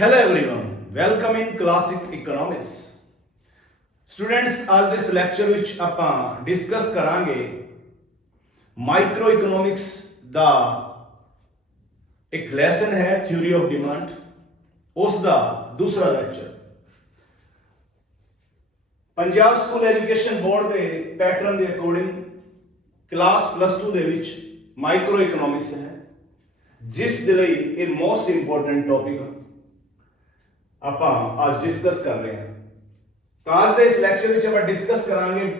Hello everyone, welcome in classic economics students ਅੱਜ ਦੇ ਇਸ ਲੈਕਚਰ ਵਿੱਚ ਆਪਾਂ ਡਿਸਕਸ ਕਰਾਂਗੇ ਮਾਈਕਰੋ ਇਕਨੋਮਿਕਸ ਦਾ ਇੱਕ ਲੈਸਨ ਹੈ ਥਿਊਰੀ ਆਫ ਡਿਮਾਂਡ ਉਸ ਦਾ ਦੂਸਰਾ lecture Punjab school education board ਦੇ ਪੈਟਰਨ ਦੇ ਅਕੋਰਡਿੰਗ ਕਲਾਸ ਪਲੱਸ 2 ਦੇ ਵਿੱਚ ਮਾਈਕਰੋ ਇਕਨੋਮਿਕਸ ਹੈ ਜਿਸ ਦੇ ਲਈ ਇਹ ਮੋਸਟ ਇੰਪੋਰਟੈਂਟ ਟੌਪਿਕ ਆਪਾਂ ਅੱਜ ਡਿਸਕਸ ਕਰ ਰਹੇ ਹਾਂ ਤਾਂ ਅੱਜ ਦੇ ਇਸ ਲੈਕਚਰ ਵਿੱਚ ਆਪਾਂ ਡਿਸਕਸ ਕਰਾਂਗੇ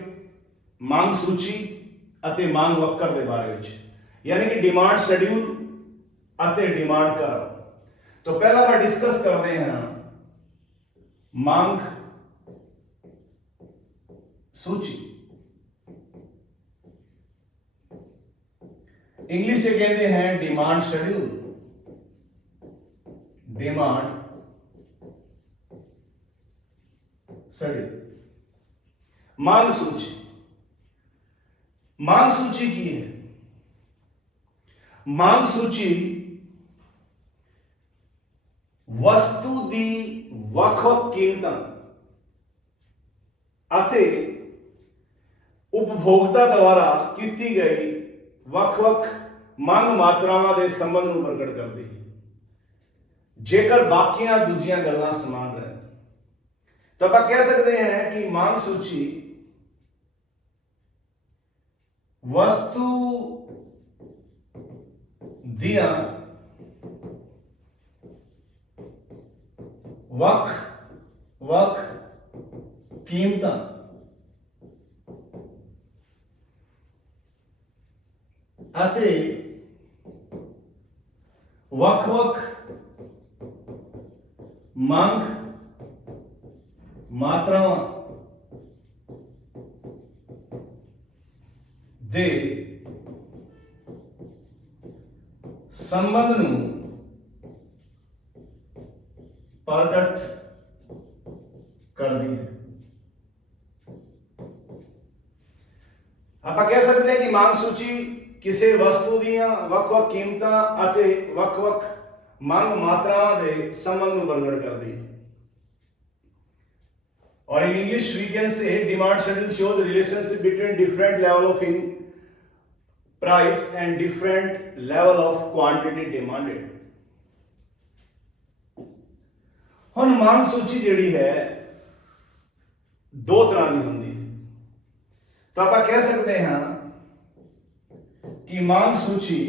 ਮੰਗ ਸੂਚੀ ਅਤੇ ਮੰਗ ਵਕਰ ਦੇ ਬਾਰੇ ਵਿੱਚ ਯਾਨੀ ਕਿ ਡਿਮਾਂਡ ਸ਼ੈਡਿਊਲ ਅਤੇ ਡਿਮਾਂਡ ਕਰਵ ਤਾਂ ਪਹਿਲਾਂ ਆਪਾਂ ਡਿਸਕਸ ਕਰਦੇ ਹਾਂ ਮੰਗ ਸੂਚੀ इंग्लिश से कहते हैं डिमांड शेड्यूल डिमांड शेड्यूल मांग सूची मांग सूची की है मांग सूची ਵਸਤੂ ਦੀ ਵੱਖ-ਵੱਖ ਕੀਮਤਾਂ ਅਤੇ ਉਪਭੋਗਤਾ ਦੁਆਰਾ ਕੀਤੀ ਗਈ ਵੱਖ-ਵੱਖ ਮੰਗ ਮਾਤਰਾਵਾਂ ਦੇ ਸੰਬੰਧ ਨੂੰ ਪ੍ਰਗਟ ਕਰਦੀ ਹੈ ਜੇਕਰ ਬਾਕੀਆਂ ਦੂਜੀਆਂ ਗੱਲਾਂ ਸਮਾਨ ਰਹਿਣ ਤਾਂ ਆਪਾਂ ਕਹਿ ਸਕਦੇ ਹਾਂ ਕਿ ਮੰਗ ਸੂਚੀ ਵਸਤੂ ਦੀਆਂ ਵੱਖ ਵੱਖ ਕੀਮਤਾਂ ਅਤੇ ਵੱਖ-ਵੱਖ ਮੰਗ ਮਾਤਰਾਵਾਂ ਦੇ ਸੰਬੰਧ ਨੂੰ ਪ੍ਰਗਟ ਕਰਦੀ ਹੈ। ਆਪਾਂ ਕਹਿ ਸਕਦੇ ਹਾਂ ਕਿ ਮੰਗ ਸੂਚੀ ਕਿਸੇ ਵਸਤੂ ਦੀਆਂ ਵੱਖ-ਵੱਖ ਕੀਮਤਾਂ ਅਤੇ ਵੱਖ-ਵੱਖ ਮੰਗ ਮਾਤਰਾਵਾਂ ਦੇ ਸੰਬੰਧ ਨੂੰ ਪ੍ਰਗਟ ਕਰਦੀ ਹੈ। Or in english we can say demand schedule shows the relationship between different level of in price and different level of quantity demanded ਹੁਣ ਮੰਗ ਸੂਚੀ ਜਿਹੜੀ ਹੈ ਦੋ ਤਰ੍ਹਾਂ ਦੀ ਹੁੰਦੀ ਹੈ ਤਾਂ ਆਪਾਂ ਕਹਿ ਸਕਦੇ ਹਾਂ ਕਿ ਮੰਗ ਸੂਚੀ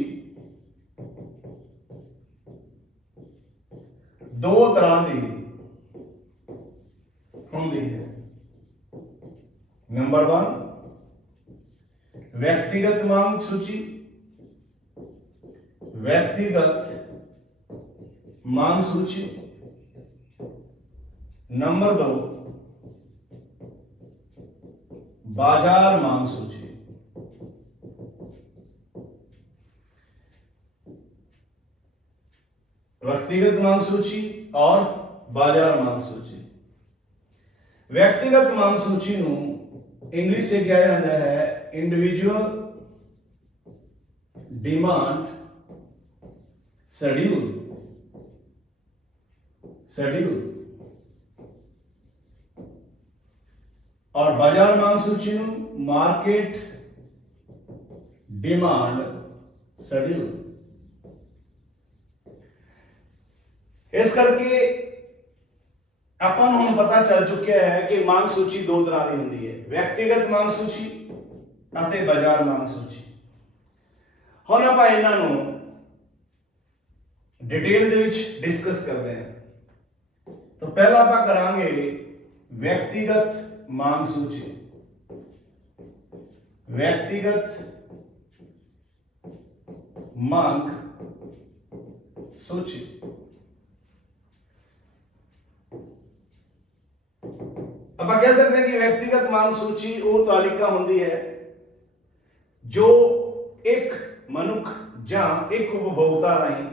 ਦੋ ਤਰ੍ਹਾਂ ਦੀ નંબર 1 વ્યક્તિગત માંગ સૂચિ વ્યક્તિગત માંગ સૂચિ નંબર 2 बाजार मांग सूची व्यक्तिगत मांग सूची और बाजार मांग सूची વ્યક્તિગત માંગ સૂચિનું ਨੂੰ ਇੰਗਲਿਸ਼ 'ਚ ਕਿਹਾ ਜਾਂਦਾ ਹੈ ਇੰਡੀਵਿਜੂਅਲ ਡਿਮਾਂਡ ਸ਼ੈਡਿਊਲ ਸ਼ੈਡਿਊਲ और बाजार मांग सूची ਨੂੰ ਮਾਰਕੀਟ ਡਿਮਾਂਡ ਸ਼ੈਡਿਊਲ ਇਸ ਕਰਕੇ ਆਪਾਂ ਨੂੰ ਹੁਣ ਪਤਾ ਚੱਲ ਚੁੱਕਿਆ ਹੈ ਕਿ ਮੰਗ ਸੂਚੀ ਦੋ ਤਰ੍ਹਾਂ ਦੀ ਹੁੰਦੀ ਹੈ। ਵਿਅਕਤੀਗਤ ਮੰਗ ਸੂਚੀ ਅਤੇ ਬਾਜ਼ਾਰ ਮੰਗ ਸੂਚੀ। ਹੁਣ ਆਪਾਂ ਇਹਨਾਂ ਨੂੰ ਡਿਟੇਲ ਦੇ ਵਿੱਚ ਡਿਸਕਸ ਕਰਦੇ ਹਾਂ। ਤਾਂ ਪਹਿਲਾਂ ਆਪਾਂ ਕਰਾਂਗੇ ਵਿਅਕਤੀਗਤ ਮੰਗ ਸੂਚੀ। ਵਿਅਕਤੀਗਤ ਮੰਗ ਸੂਚੀ। ਆਪਾਂ ਕਹਿ ਸਕਦੇ ਹਾਂ ਕਿ ਵਿਅਕਤੀਗਤ ਮੰਗ ਸੂਚੀ ਉਹ ਤਾਲਿਕਾ ਹੁੰਦੀ ਹੈ ਜੋ ਇੱਕ ਮਨੁੱਖ ਜਾਂ ਇੱਕ ਉਪਭੋਗਤਾ ਰਾਹੀਂ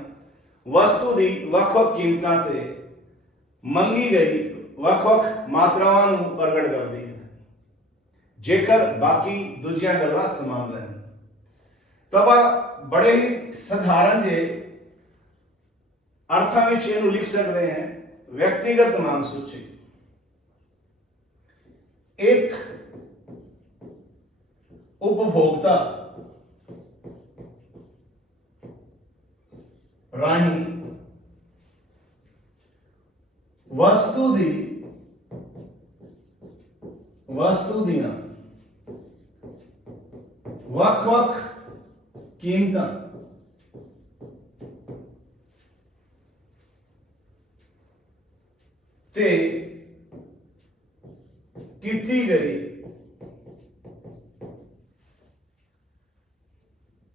ਵਸਤੂ ਦੀ ਵੱਖ-ਵੱਖ ਕੀਮਤਾਂ ਤੇ ਮੰਗੀ ਗਈ ਵੱਖ-ਵੱਖ ਮਾਤਰਾਵਾਂ ਨੂੰ ਪ੍ਰਗਟ ਕਰਦੀ ਹੈ। ਜੇਕਰ ਬਾਕੀ ਦੂਜੀਆਂ ਗੱਲਾਂ ਸਮਾਨ ਰਹਿਣ ਤਾਂ ਆਪਾਂ ਬੜੇ ਹੀ ਸਧਾਰਨ ਜੇ ਅਰਥਾਂ ਵਿੱਚ ਇਹਨੂੰ ਲਿਖ ਸਕਦੇ ਹਾਂ ਵਿਅਕਤੀਗਤ ਮੰਗ ਸੂਚੀ ਇੱਕ ਉਪਭੋਗਤਾ ਰਾਹੀਂ ਵਸਤੂ ਦੀ ਵਸਤੂ ਦੀਆਂ ਵੱਖ-ਵੱਖ ਕੀਮਤਾਂ ਤੇ ਕੀਤੀ ਗਈ।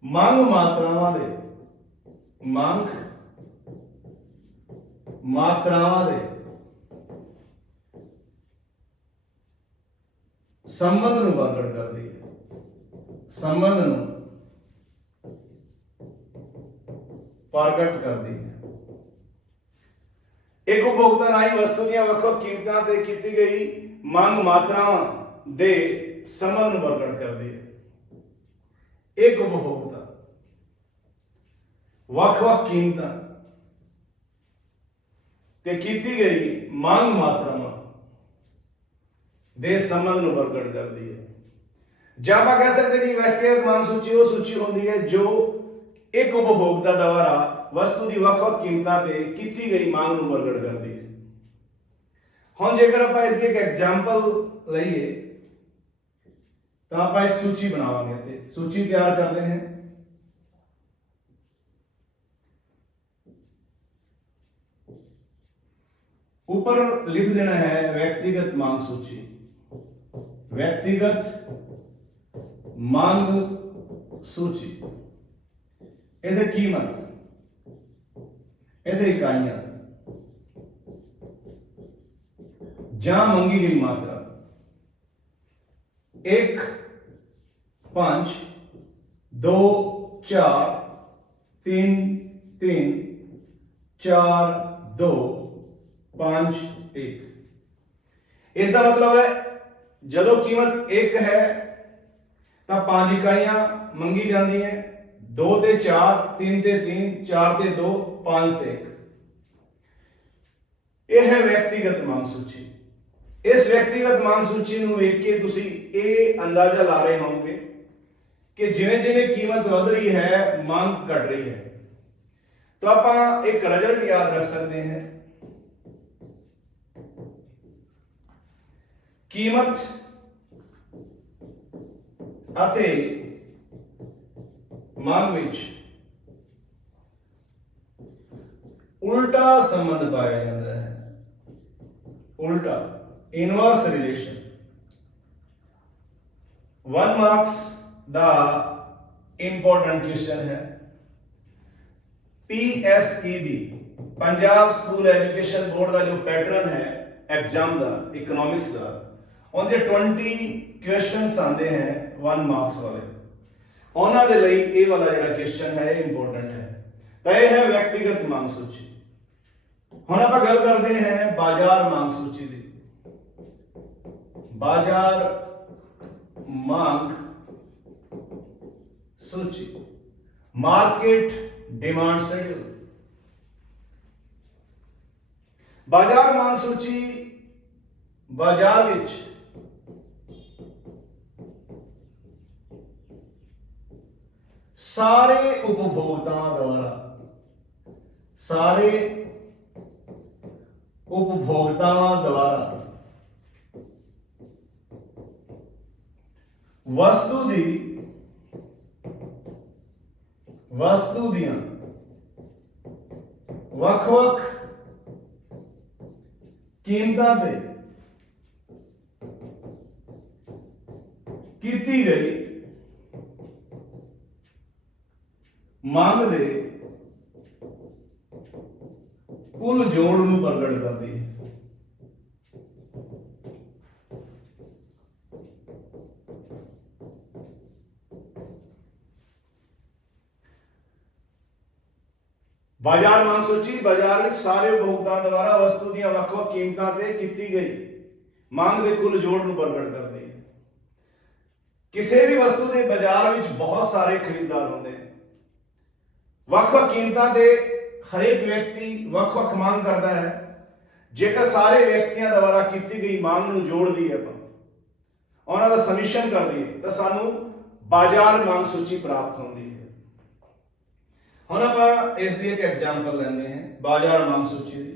ਮੰਗ ਮਾਤਰਾਵਾਂ ਦੇ, ਮੰਗ ਮਾਤਰਾਵਾਂ ਦੇ ਸੰਬੰਧ ਨੂੰ ਪ੍ਰਗਟ ਕਰਦੀ ਹੈ। ਸੰਬੰਧ ਨੂੰ ਪ੍ਰਗਟ ਕਰਦੀ ਹੈ। ਇੱਕ ਉਪਭੋਗਤਾ ਰਾਹੀਂ ਵਸਤੂ ਦੀਆਂ ਵੱਖ-ਵੱਖ ਕੀਮਤਾਂ ਤੇ ਕੀਤੀ ਗਈ ਮੰਗ ਮਾਤਰਾਵਾਂ ਦੇ ਸੰਬੰਧ ਨੂੰ ਪ੍ਰਗਟ ਕਰਦੀ ਹੈ। ਇੱਕ ਉਪਭੋਗਤਾ, ਵੱਖ-ਵੱਖ ਕੀਮਤਾਂ ਤੇ ਕੀਤੀ ਗਈ ਮੰਗ ਮਾਤਰਾਵਾਂ ਦੇ ਸੰਬੰਧ ਨੂੰ ਪ੍ਰਗਟ ਕਰਦੀ ਹੈ। ਜਾਂ ਆਪਾਂ ਕਹਿ ਸਕਦੇ ਕਿ ਵਿਅਕਤੀਗਤ ਮੰਗ ਸੂਚੀ ਉਹ ਸੂਚੀ ਹੁੰਦੀ ਹੈ ਜੋ ਇੱਕ ਉਪਭੋਗਤਾ ਦੁਆਰਾ ਵਸਤੂ ਦੀ ਵੱਖ-ਵੱਖ ਕੀਮਤਾਂ ਤੇ ਕੀਤੀ ਗਈ ਮੰਗ ਨੂੰ ਪ੍ਰਗਟ ਕਰਦੀ ਹੈ। ਹੁਣ ਜੇਕਰ ਆਪਾਂ ਇਸ ਦੀ ਇੱਕ ਐਗਜ਼ਾਮਪਲ ਲਈਏ ਤਾਂ ਆਪਾਂ ਇੱਕ ਸੂਚੀ ਬਣਾਵਾਂਗੇ ਤੇ ਸੂਚੀ ਤਿਆਰ ਕਰਦੇ ਹਾਂ ऊपर लिख देना है व्यक्तिगत मांग सूची व्यक्तिगत मांग सूची ਇਹਦੇ ਕੀਮਤ ਇਹਦੇ ਇਕਾਈਆਂ ਜਾਂ ਮੰਗੀ ਗਈ ਮਾਤਰਾ। 1 5 2 4 3 3 4 2 5 1 ਇਸ ਦਾ ਮਤਲਬ ਹੈ, ਜਦੋਂ ਕੀਮਤ 1 ਹੈ, ਤਾਂ 5 ਇਕਾਈਆਂ ਮੰਗੀ ਜਾਂਦੀ ਹੈ। 2 ਤੇ 4 3 ਤੇ 3 4 ਤੇ 2 5 ਤੇ 1 ਇਹ ਹੈ ਵਿਅਕਤੀਗਤ ਮੰਗ ਸੂਚੀ। ਇਸ ਵਿਅਕਤੀਗਤ ਮੰਗ ਸੂਚੀ ਨੂੰ ਵੇਖ ਕੇ ਤੁਸੀਂ ਇਹ ਅੰਦਾਜ਼ਾ ਲਾ ਰਹੇ ਹੋਵੋਗੇ ਕਿ ਜਿਵੇਂ ਜਿਵੇਂ ਕੀਮਤ ਵੱਧ ਰਹੀ ਹੈ, ਮੰਗ ਘਟ ਰਹੀ ਹੈ। ਤਾਂ ਆਪਾਂ ਇੱਕ ਰਿਜ਼ਲਟ ਯਾਦ ਰੱਖ ਸਕਦੇ ਹਾਂ। ਕੀਮਤ ਅਤੇ ਮੰਗ ਵਿੱਚ ਉਲਟਾ ਸੰਬੰਧ ਪਾਇਆ ਜਾਂਦਾ ਹੈ। ਉਲਟਾ। ਇਨਵਰਸ ਰਿਲੇਸ਼ਨ 1 ਮਾਰਕਸ ਦਾ ਇੰਪੋਰਟੈਂਟ ਕੁਐਸਚਨ ਹੈ PSEB Punjab school education board ਦਾ ਜੋ ਪੈਟਰਨ ਹੈ ਐਗਜ਼ਾਮ ਦਾ ਇਕਨੋਮਿਕਸ ਦਾ ਉਹਦੇ 20 ਕੁਐਸਚਨਸ ਆਉਂਦੇ ਹੈ 1 ਮਾਰਕਸ ਵਾਲੇ ਉਹਨਾਂ ਦੇ ਲਈ ਇਹ ਵਾਲਾ ਜਿਹੜਾ ਕੁਐਸਚਨ ਹੈ ਇਹ ਇੰਪੋਰਟੈਂਟ ਹੈ ਤਾਂ ਇਹ ਹੈ ਵਿਅਕਤੀਗਤ ਮੰਗ ਸੂਚੀ ਹੁਣ ਆਪਾਂ ਗੱਲ ਕਰਦੇ ਹਾਂ ਬਾਜ਼ਾਰ ਮੰਗ ਸੂਚੀ ਦੀ ਬਾਜ਼ਾਰ ਮੰਗ ਸੂਚੀ ਮਾਰਕੀਟ ਡਿਮਾਂਡ ਸ਼ੈਡਿਊਲ ਬਾਜ਼ਾਰ ਮੰਗ ਸੂਚੀ ਬਾਜ਼ਾਰ ਵਿੱਚ ਸਾਰੇ ਉਪਭੋਗਤਾਵਾਂ ਦੁਆਰਾ ਸਾਰੇ ਉਪਭੋਗਤਾਵਾਂ ਦੁਆਰਾ ਵਸਤੂ ਦੀ ਵਸਤੂ ਦੀਆਂ ਵੱਖ-ਵੱਖ ਕੀਮਤਾਂ ਤੇ ਕੀਤੀ ਗਈ ਮੰਗ ਦੇ ਕੁੱਲ ਜੋੜ ਨੂੰ ਪ੍ਰਗਟ ਕਰਦੀ ਹੈ। ਬਾਜ਼ਾਰ ਮੰਗ ਸੂਚੀ, ਬਾਜ਼ਾਰ ਵਿੱਚ ਸਾਰੇ ਉਪਭੋਗਤਾ ਦੁਆਰਾ ਵਸਤੂ ਦੀਆਂ ਵੱਖ-ਵੱਖ ਕੀਮਤਾਂ ਤੇ ਕੀਤੀ ਗਈ ਮੰਗ ਦੇ ਕੁੱਲ ਜੋੜ ਨੂੰ ਪ੍ਰਗਟ ਕਰਦੀ ਹੈ ਕਿਸੇ ਵੀ ਵਸਤੂ ਦੇ ਬਾਜ਼ਾਰ ਵਿੱਚ ਬਹੁਤ ਸਾਰੇ ਖਰੀਦਦਾਰ ਹੁੰਦੇ ਨੇ ਵੱਖ-ਵੱਖ ਕੀਮਤਾਂ ਤੇ ਹਰੇਕ ਵਿਅਕਤੀ ਵੱਖ-ਵੱਖ ਮੰਗ ਕਰਦਾ ਹੈ। ਜੇਕਰ ਸਾਰੇ ਵਿਅਕਤੀਆਂ ਦੁਆਰਾ ਕੀਤੀ ਗਈ ਮੰਗ ਨੂੰ ਜੋੜਦੀ ਹੈ ਆਪਾਂ, ਉਹਨਾਂ ਦਾ ਸਮਿਸ਼ਨ ਕਰਦੀ ਹੈ ਤਾਂ ਸਾਨੂੰ ਬਾਜ਼ਾਰ ਮੰਗ ਸੂਚੀ ਪ੍ਰਾਪਤ ਹੁੰਦੀ ਹੈ। ਹੁਣ ਆਪਾਂ ਇਸ ਦੀ ਇੱਕ ਐਗਜ਼ਾਮਪਲ ਲੈਂਦੇ ਹਾਂ, ਬਾਜ਼ਾਰ ਮੰਗ ਸੂਚੀ ਦੀ।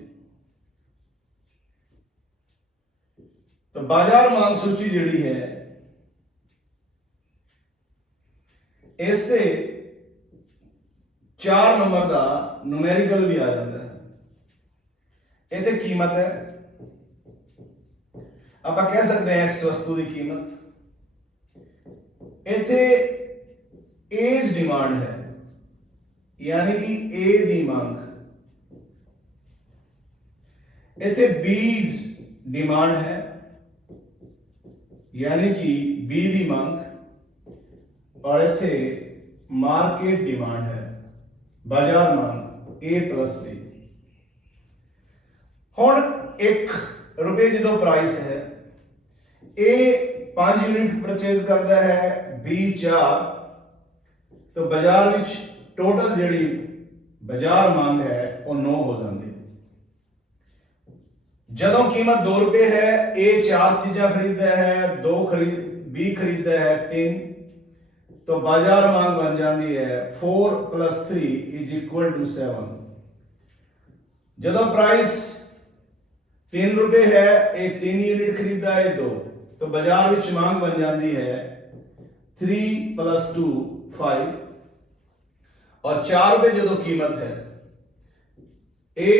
ਤਾਂ ਬਾਜ਼ਾਰ ਮੰਗ ਸੂਚੀ ਜਿਹੜੀ ਹੈ, ਇਸ ਤੇ 4 ਨੰਬਰ ਦਾ ਨੂਮੈਰੀਕਲ ਵੀ ਆ ਜਾਂਦਾ ਹੈ। ਇੱਥੇ ਕੀਮਤ ਹੈ। ਆਪਾਂ ਕਹਿ ਸਕਦੇ ਹਾਂ ਇਸ ਵਸਤੂ ਦੀ ਕੀਮਤ। ਇੱਥੇ ਏਜ ਡਿਮਾਂਡ ਹੈ। ਯਾਨੀ ਕਿ A ਦੀ ਮੰਗ। ਇੱਥੇ B's ਡਿਮਾਂਡ ਹੈ। ਯਾਨੀ ਕਿ B ਦੀ ਮੰਗ ਔਰ ਇੱਥੇ ਮਾਰਕੀਟ ਡਿਮਾਂਡ ਹੈ। ਬਾਜ਼ਾਰ ਮੰਗ A B ਹੁਣ 1 ਰੁਪਏ ਜਦੋਂ ਪ੍ਰਾਈਸ ਹੈ ਇਹ 5 ਯੂਨਿਟ ਪਰਚੇਜ਼ ਕਰਦਾ ਹੈ, B 4 ਤਾਂ ਬਾਜ਼ਾਰ ਵਿੱਚ ਟੋਟਲ ਜਿਹੜੀ ਬਾਜ਼ਾਰ ਮੰਗ ਹੈ ਉਹ 9 ਹੋ ਜਾਂਦੀ ਜਦੋਂ ਕੀਮਤ 2 ਰੁਪਏ ਹੈ ਇਹ ਚਾਰ ਚੀਜ਼ਾਂ ਖਰੀਦਦਾ ਹੈ 2 ਖਰੀਦ 20 ਖਰੀਦਦਾ ਹੈ 3 तो बाजार मांग बन जाती है four plus three is equal to seven जो प्राइस तीन रुपए है एक तीन यूनिट खरीदा है दो तो बाजार में मांग बन जाती है थ्री प्लस टू फाइव 5 ਔਰ 4 ਰੁਪਏ ਜਦੋਂ ਕੀਮਤ ਹੈ A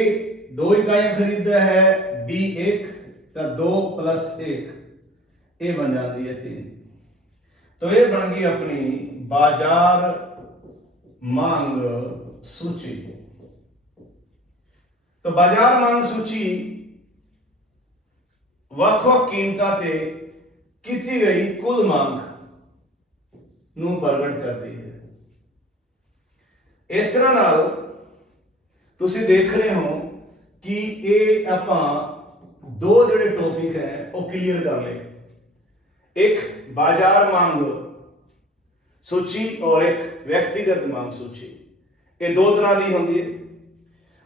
2 ਇਕਾਈਆਂ ਖਰੀਦਦਾ ਹੈ B 1 ਤਾਂ 2 1 ਇਹ ਬਣ ਜਾਂਦੀ ਹੈ 3 तो ये बन गई अपनी बाजार मांग सूची तो बाजार मांग सूची ਵੱਖ-ਵੱਖ ਕੀਮਤਾਂ ਤੇ ਕੀਤੀ ਗਈ ਕੁੱਲ ਮੰਗ ਨੂੰ ਪ੍ਰਗਟ ਕਰਦੀ ਹੈ ਇਸ ਤਰ੍ਹਾਂ ਨਾਲ ਤੁਸੀਂ ਦੇਖ ਰਹੇ ਹੋ ਕਿ ਇਹ ਆਪਾਂ ਦੋ ਜਿਹੜੇ ਟੋਪਿਕ ਹੈ, ਉਹ ਕਲੀਅਰ ਕਰ ਲਏ। ਇੱਕ ਬਾਜ਼ਾਰ ਮੰਗ ਸੂਚੀ ਔਰ ਇੱਕ ਵਿਅਕਤੀਗਤ ਮੰਗ ਸੂਚੀ। ਇਹ ਦੋ ਤਰ੍ਹਾਂ ਦੀ ਹੁੰਦੀ ਹੈ।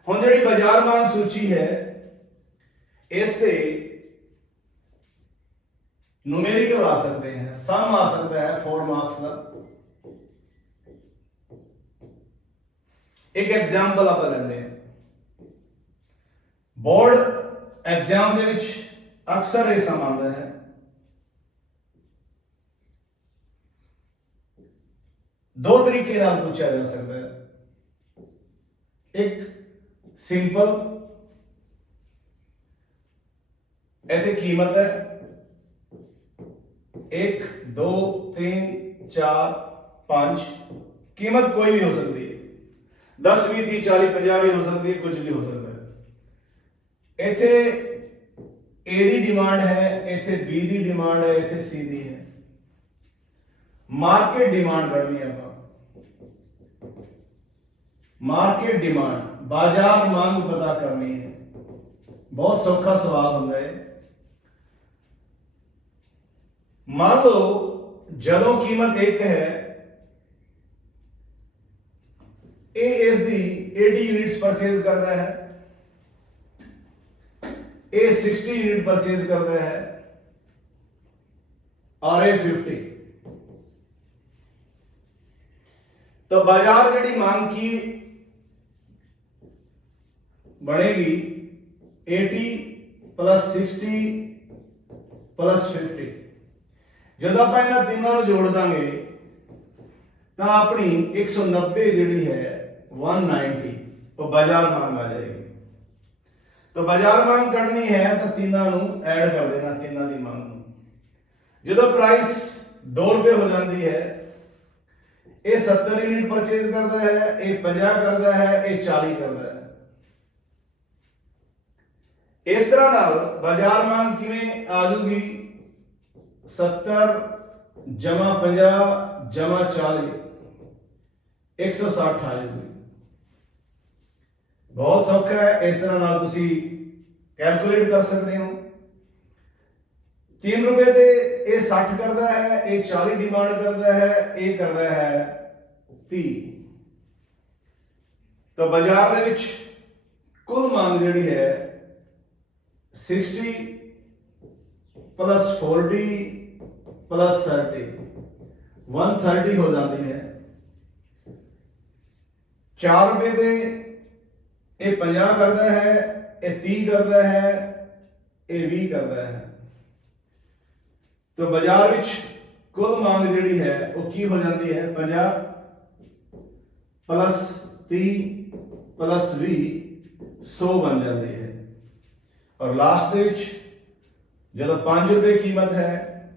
ਹੁਣ ਜਿਹੜੀ ਬਾਜ਼ਾਰ ਮੰਗ ਸੂਚੀ ਹੈ, ਇਸ ਤੇ ਨੂਮੈਰੀਕਲ ਆ ਸਕਦੇ ਹੈ ਸਮ ਆ ਸਕਦਾ ਹੈ 4 ਮਾਰਕਸ ਦਾ। ਇੱਕ ਐਗਜ਼ਾਮਪਲ ਆਪਾਂ ਲੈਂਦੇ ਹਾਂ ਬੋਰਡ ਐਗਜ਼ਾਮ ਦੇ ਵਿੱਚ ਅਕਸਰ ਇਹ ਸਮ ਆਉਂਦਾ ਹੈ ਦੋ ਤਰੀਕੇ ਨਾਲ ਪੁੱਛਿਆ ਜਾ ਸਕਦਾ ਹੈ ਇੱਕ ਸਿੰਪਲ ਇਹਦੀ ਕੀਮਤ ਹੈ 1 2 3 4 5 ਕੀਮਤ ਕੋਈ ਵੀ ਹੋ ਸਕਦੀ ਹੈ 10 20 30 40 50 ਵੀ ਹੋ ਸਕਦੀ ਹੈ, ਕੁਝ ਵੀ ਹੋ ਸਕਦਾ ਹੈ। ਇੱਥੇ A ਦੀ ਡਿਮਾਂਡ ਹੈ, ਇੱਥੇ B ਦੀ ਡਿਮਾਂਡ ਹੈ, ਇੱਥੇ C ਦੀ ਹੈ। ਮਾਰਕੀਟ ਡਿਮਾਂਡ ਕਰਨੀ ਆਪਾਂ। ਮਾਰਕੀਟ ਡਿਮਾਂਡ ਬਾਜ਼ਾਰ ਮੰਗ ਪਤਾ ਕਰਨੀ ਹੈ। ਬਹੁਤ ਸੌਖਾ ਸਵਾਲ ਹੁੰਦਾ ਹੈ। ਮੰਨ ਲਓ, ਜਦੋਂ ਕੀਮਤ 1 ਹੈ ਇਹ ਇਸ ਦੀ 80 ਯੂਨਿਟਸ ਪਰਚੇਜ਼ ਕਰਦਾ ਹੈ ਇਹ 60 ਯੂਨਿਟ ਪਰਚੇਜ਼ ਕਰਦਾ ਹੈ ਔਰ ਇਹ 50 तो बाजार जड़ी मांग की बढ़ेगी 80 प्लस 60 प्लस 50 ਜਦੋਂ ਆਪਾਂ ਇਹਨਾਂ ਤਿੰਨਾਂ ਨੂੰ ਜੋੜ ਦਾਂਗੇ ਤਾਂ ਆਪਣੀ 190 ਜਿਹੜੀ ਹੈ 190 ਉਹ ਬਾਜ਼ਾਰ ਮੰਗ ਆ ਜਾਏਗੀ। ਤਾਂ ਬਾਜ਼ਾਰ ਮੰਗ ਕੱਢਣੀ ਹੈ ਤਾਂ ਤਿੰਨਾਂ ਨੂੰ ਐਡ ਕਰ ਦੇਣਾ, ਤਿੰਨਾਂ ਦੀ ਮੰਗ ਨੂੰ। ਜਦੋਂ ਪ੍ਰਾਈਸ 2 ਰੁਪਏ ਹੋ ਜਾਂਦੀ ਹੈ, ਇਹ 70 ਯੂਨਿਟ ਪਰਚੇਜ਼ ਕਰਦਾ ਹੈ, ਇਹ 50 ਕਰਦਾ ਹੈ, ਇਹ 40 ਕਰਦਾ ਹੈ। ਇਸ ਤਰ੍ਹਾਂ ਨਾਲ ਬਾਜ਼ਾਰ ਮੰਗ ਕਿਵੇਂ ਆ ਜੂਗੀ 70 ਜਮਾ 50 ਜਮਾ 40 160 ਆ ਜੂਗੀ ਬਹੁਤ ਸੌਖਾ ਹੈ, ਇਸ ਤਰ੍ਹਾਂ ਨਾਲ ਤੁਸੀਂ ਕੈਲਕੂਲੇਟ ਕਰ ਸਕਦੇ ਹੋ। 3 ਰੁਪਏ ਤੇ ਇਹ 60 ਕਰਦਾ ਹੈ, ਇਹ 40 ਡਿਮਾਂਡ ਕਰਦਾ ਹੈ, ਇਹ ਕਰਦਾ ਹੈ 30 ਤਾਂ ਬਾਜ਼ਾਰ ਦੇ ਵਿੱਚ ਕੁੱਲ ਮੰਗ ਜਿਹੜੀ ਹੈ 60 plus 40 plus 30 130 ਹੋ ਜਾਂਦੀ ਹੈ। 4 ਰੁਪਏ ਦੇ ਇਹ 50 ਕਰਦਾ ਹੈ, ਇਹ 30 ਕਰਦਾ ਹੈ, ਇਹ 20 ਕਰਦਾ ਹੈ। ਤਾਂ ਬਾਜ਼ਾਰ ਵਿੱਚ ਕੁੱਲ ਮੰਗ ਜਿਹੜੀ ਹੈ, ਉਹ ਕੀ ਹੋ ਜਾਂਦੀ ਹੈ? 50 ਪਲੱਸ 30 ਪਲੱਸ 20 100 ਬਣ ਜਾਂਦੀ ਹੈ। ਔਰ ਲਾਸਟ ਦੇ ਵਿੱਚ ਜਦੋਂ 5 ਰੁਪਏ ਕੀਮਤ ਹੈ,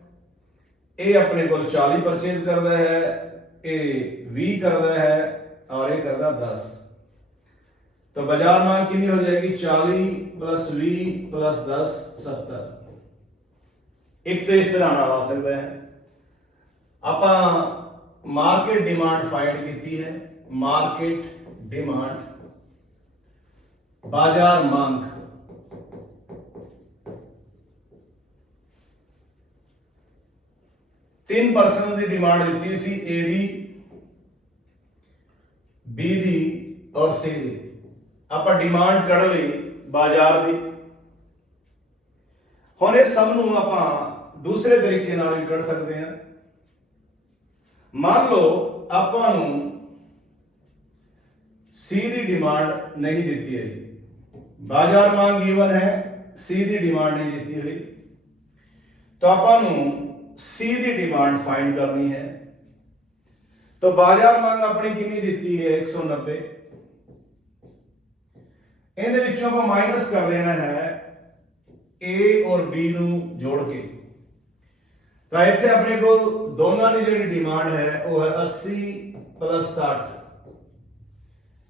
ਇਹ ਆਪਣੇ ਕੋਲ 40 ਪਰਚੇਜ਼ ਕਰਦਾ ਹੈ, ਇਹ 20 ਕਰਦਾ ਹੈ, ਔਰ ਇਹ ਕਰਦਾ 10 तो बाजार मांग कितनी हो जाएगी चालीस प्लस वी प्लस दस सत्तर एक तो इस तरह हमारा आ सकता है आप मार्केट डिमांड फाइंड की है मार्केट डिमांड बाजार मांग तीन परसेंट की demand the C A the be the और सी दी ਆਪਾਂ ਡਿਮਾਂਡ ਕੱਢ ਲਈ ਬਾਜ਼ਾਰ ਦੀ। ਹੁਣ ਇਹ ਸਭ ਨੂੰ ਆਪਾਂ ਦੂਸਰੇ ਤਰੀਕੇ ਨਾਲ ਵੀ ਕੱਢ ਸਕਦੇ ਹਾਂ। ਮੰਨ ਲਓ ਆਪਾਂ ਨੂੰ C ਦੀ ਡਿਮਾਂਡ ਨਹੀਂ ਦਿੱਤੀ ਹੋਈ ਬਾਜ਼ਾਰ ਮੰਗ ਗਿਵਨ ਹੈ, C ਦੀ ਡਿਮਾਂਡ ਨਹੀਂ ਦਿੱਤੀ ਹੋਈ ਤਾਂ ਆਪਾਂ ਨੂੰ C ਦੀ ਡਿਮਾਂਡ ਫਾਈਂਡ ਕਰਨੀ ਹੈ। ਤਾਂ ਬਾਜ਼ਾਰ ਮੰਗ ਆਪਣੀ ਕਿੰਨੀ ਦਿੱਤੀ ਹੈ? 190 ਇਹਦੇ ਵਿੱਚੋਂ ਆਪਾਂ ਮਾਈਨਸ ਕਰ ਦੇਣਾ ਹੈ A ਔਰ B ਨੂੰ ਜੋੜ ਕੇ। ਤਾਂ ਇੱਥੇ ਆਪਣੇ ਕੋਲ ਦੋਨਾਂ ਦੀ ਜਿਹੜੀ ਡਿਮਾਂਡ ਹੈ, ਉਹ ਹੈ 80 60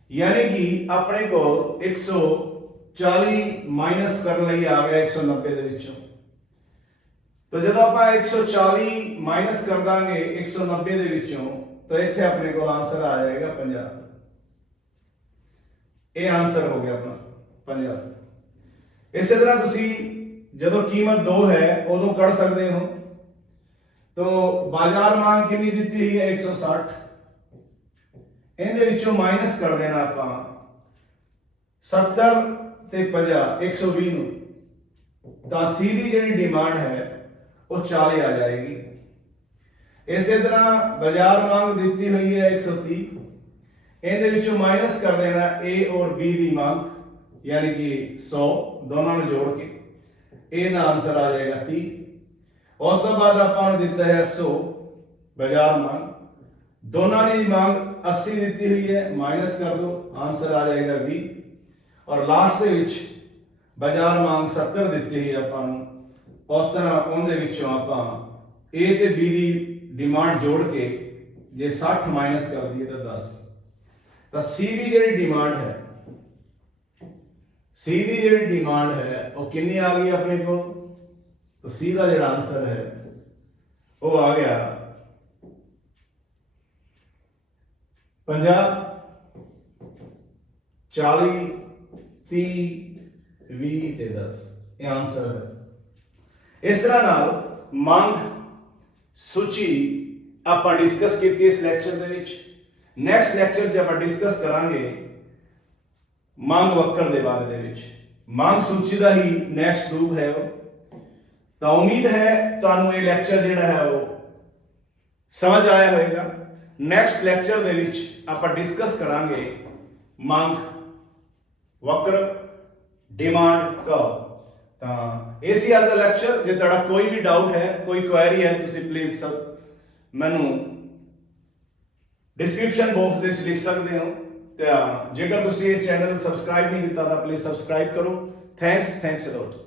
ਯਾਨੀ ਕਿ ਆਪਣੇ ਕੋਲ 140 ਮਾਈਨਸ ਕਰਨ ਲਈ ਆ ਗਿਆ 190 ਦੇ ਵਿੱਚੋਂ। ਤਾਂ ਜਦੋਂ ਆਪਾਂ 140 ਮਾਈਨਸ ਕਰ ਦਾਂਗੇ 190 ਦੇ ਵਿੱਚੋਂ, ਤਾਂ ਇੱਥੇ ਆਪਣੇ ਕੋਲ ਆਨਸਰ ਆ ਜਾਏਗਾ 50 ਇਹ ਆਨਸਰ ਹੋ ਗਿਆ ਆਪਣਾ। 50 ਇਸੇ ਤਰ੍ਹਾਂ ਤੁਸੀਂ ਜਦੋਂ ਕੀਮਤ 2 ਹੈ, ਉਦੋਂ ਕੱਢ ਸਕਦੇ ਹੋ। ਤੋ ਬਾਜ਼ਾਰ ਮੰਗ ਕਿੰਨੀ ਦਿੱਤੀ ਹੋਈ ਹੈ? 160 ਇਹਦੇ ਵਿੱਚੋਂ ਮਾਈਨਸ ਕਰ ਦੇਣਾ ਆਪਾਂ 70 ਤੇ 50 120 ਨੂੰ। ਤਾਂ ਸੀ ਦੀ ਜਿਹੜੀ ਡਿਮਾਂਡ ਹੈ, ਉਹ 40 ਆ ਜਾਏਗੀ। ਇਸੇ ਤਰ੍ਹਾਂ ਬਾਜ਼ਾਰ ਮੰਗ ਦਿੱਤੀ ਹੋਈ ਹੈ 130 ਇਹਦੇ ਵਿੱਚੋਂ ਮਾਈਨਸ ਕਰ ਦੇਣਾ A ਔਰ B ਦੀ ਮੰਗ। ਯਾਨੀ ਕਿ 100 ਦੋਨਾਂ ਨੂੰ ਜੋੜ ਕੇ। A ਦਾ ਆਨਸਰ ਆ ਜਾਏਗਾ 30 ਉਸ ਤੋਂ ਬਾਅਦ ਆਪਾਂ ਨੂੰ ਦਿੱਤਾ ਹੈ 100 ਬਾਜ਼ਾਰ ਮੰਗ। ਦੋਨਾਂ ਦੀ ਮੰਗ 80 ਦਿੱਤੀ ਹੋਈ ਹੈ, ਮਾਈਨਸ ਕਰ ਦੋ ਆਨਸਰ ਆ ਜਾਏਗਾ 20 ਔਰ ਲਾਸਟ ਦੇ ਵਿੱਚ ਬਾਜ਼ਾਰ ਮੰਗ 70 ਦਿੱਤੀ ਹੋਈ ਹੈ ਆਪਾਂ ਨੂੰ। ਉਸ ਤਰ੍ਹਾਂ ਉਹਦੇ ਵਿੱਚੋਂ ਆਪਾਂ A ਤੇ B ਦੀ ਡਿਮਾਂਡ ਜੋੜ ਕੇ ਜੇ 60 ਮਾਈਨਸ ਕਰ ਦਈਏ ਤਾਂ 10 ਤਾਂ C ਦੀ ਜਿਹੜੀ ਡਿਮਾਂਡ ਹੈ C ਦੀ ਜਿਹੜੀ ਡਿਮਾਂਡ ਹੈ ਉਹ ਕਿੰਨੀ ਆ ਗਈ ਆਪਣੇ ਕੋਲ ਤਾਂ C ਦਾ ਜਿਹੜਾ ਆਨਸਰ ਹੈ ਉਹ ਆ ਗਿਆ 50 40 30 20 ਤੇ 10 ਇਹ ਆਨਸਰ ਹੈ ਇਸ ਤਰ੍ਹਾਂ ਨਾਲ ਮੰਗ ਸੂਚੀ ਆਪਾਂ ਡਿਸਕਸ ਕੀਤੀ ਇਸ ਲੈਕਚਰ ਦੇ ਵਿੱਚ ਨੈਕਸਟ ਲੈਕਚਰ 'ਚ ਆਪਾਂ ਡਿਸਕਸ ਕਰਾਂਗੇ ਮੰਗ ਵਕਰ ਦੇ ਬਾਰੇ ਦੇ ਵਿੱਚ। ਮੰਗ ਸੂਚੀ ਦਾ ਹੀ ਨੈਕਸਟ ਰੂਪ ਹੈ ਉਹ। ਤਾਂ ਉਮੀਦ ਹੈ ਤੁਹਾਨੂੰ ਇਹ ਲੈਕਚਰ ਜਿਹੜਾ ਹੈ ਉਹ ਸਮਝ ਆਇਆ ਹੋਵੇਗਾ। ਨੈਕਸਟ ਲੈਕਚਰ ਦੇ ਵਿੱਚ ਆਪਾਂ ਡਿਸਕਸ ਕਰਾਂਗੇ ਮੰਗ ਵਕਰ ਡਿਮਾਂਡ ਕਰਵ ਤਾਂ ਇਹ ਸੀ ਅੱਜ ਦਾ ਲੈਕਚਰ ਜੇ ਤੁਹਾਡਾ ਕੋਈ ਵੀ ਡਾਊਟ ਹੈ, ਕੋਈ ਕੁਐਰੀ ਹੈ, ਤੁਸੀਂ ਪਲੀਜ਼ ਮੈਨੂੰ ਡਿਸਕ੍ਰਿਪਸ਼ਨ ਬਾਕਸ ਦੇ ਵਿੱਚ ਲਿਖ ਸਕਦੇ ਹੋ। ਜੇਕਰ ਤੁਸੀਂ ਇਸ ਚੈਨਲ ਨੂੰ ਸਬਸਕ੍ਰਾਈਬ ਨਹੀਂ ਕੀਤਾ ਤਾਂ ਪਲੀਜ਼ ਸਬਸਕ੍ਰਾਈਬ ਕਰੋ। Thanks thanks a lot